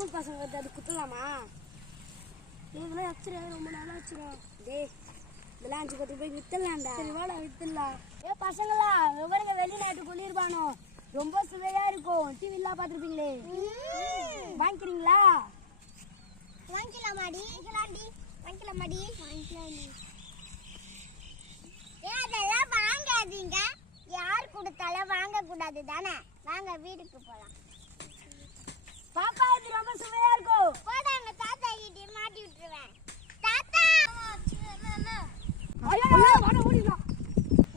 School பசங்க வந்து அது குத்தலாமா? இதெல்லாம் வச்சிருக்கேன், ரொம்ப நாளாக வச்சிருக்கோம். இதெல்லாம் 5-10 ரூபாய்க்கு வித்துடலாம்டா. சரி வாடா வித்துடலாம். பசங்களா விவரங்க வெளிநாட்டு குளிர்பானோ ரொம்ப சுவையா இருக்கும். டிவிலாம் பார்த்துருப்பீங்களே, வாங்கிக்கிறீங்களா? வாங்கிக்கலாமாடி? வாங்கிக்கலாமாடி? அதெல்லாம் வாங்காதீங்க. யார் கொடுத்தாலும் வாங்கக்கூடாது தானே. வாங்க வீட்டுக்கு போகலாம். பாப்பா இது ரொம்ப சுவையா இருக்கும். போடாங்க, தாத்தா கிட்டே மாட்டி விட்டுருவேன். தாத்தா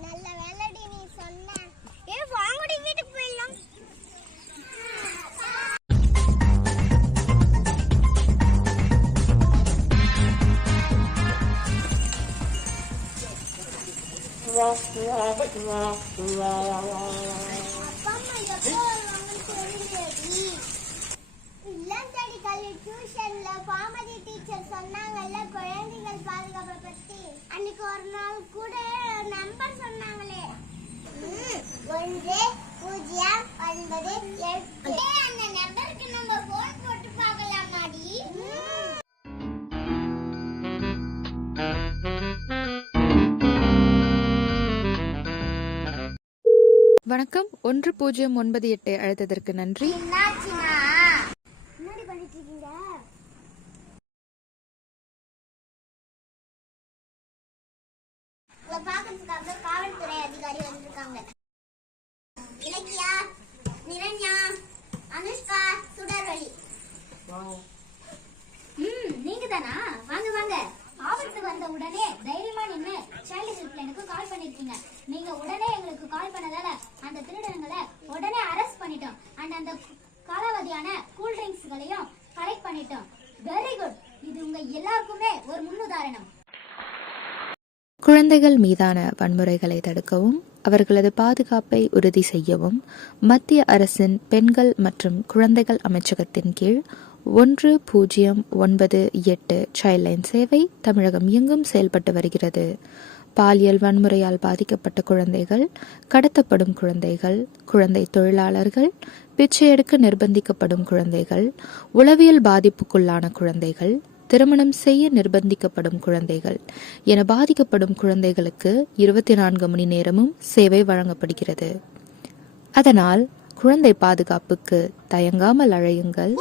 நல்ல வேலைடி நீ சொன்ன. வாங்கடி வீட்டுக்கு போயிடலாம். இல்லந்தடி கல்வி டியூஷன்ல பாமதி டீச்சர் சொன்னாங்கல்ல குழந்தைகள் பாதுகாப்பை பத்தி. அன்னைக்கு ஒரு நாள் கூட நம்பர் சொன்னாங்களே, 1098. அந்த நம்பருக்கு நம்ம போன் போட்டு பார்க்கலாமாடி? வணக்கம். 1098 அழைத்ததற்கு நன்றி. முன்னாடி பண்ணிட்டு இருக்கீங்க. பாக்கிறதுக்காக காவல்துறை அதிகாரி வந்திருக்காங்க. இலக்கியா, நிரண்யா, அனுஷ்கா, சுடர்வழி. நீங்க தானா? வாங்க வாங்க. ஆபத்து வந்த உடனே தைரியமா நின்று சைல்டு ஹெல்ப்லைனுக்கு கால் பண்ணிருக்கீங்க. நீங்க உடனே எங்களுக்கு கால் பண்ணதால அந்த திருடங்களை உடனே அரெஸ்ட் பண்ணிட்டோம். அண்ட் அந்த காலாவதியான கூல் ட்ரிங்க்ஸ்களையும் கலெக்ட் பண்ணிட்டோம். Very good. இது உங்க எல்லாருக்குமே ஒரு முன்னுதாரணம். குழந்தைகள் மீதான வன்முறைகளை தடுக்கவும் அவர்களது பாதுகாப்பை உறுதி செய்யவும் மத்திய அரசின் பெண்கள் மற்றும் குழந்தைகள் அமைச்சகத்தின் கீழ் 1098 சைல்ட்லைன் சேவை தமிழகம் எங்கும் செயல்பட்டு வருகிறது. பாலியல் வன்முறையால் பாதிக்கப்பட்ட குழந்தைகள், கடத்தப்படும் குழந்தைகள், குழந்தை தொழிலாளர்கள், பிச்சை எடுக்க நிர்பந்திக்கப்படும் குழந்தைகள், உளவியல் பாதிப்புக்குள்ளான குழந்தைகள், திருமணம் செய்ய நிர்பந்திக்கப்படும் குழந்தைகள் என பாதிக்கப்படும் குழந்தைகளுக்கு 24 மணி நேரமும் சேவை வழங்கப்படுகிறது. அதனால் குழந்தை பாதுகாப்புக்கு தயங்காமல் அழையுங்கள்.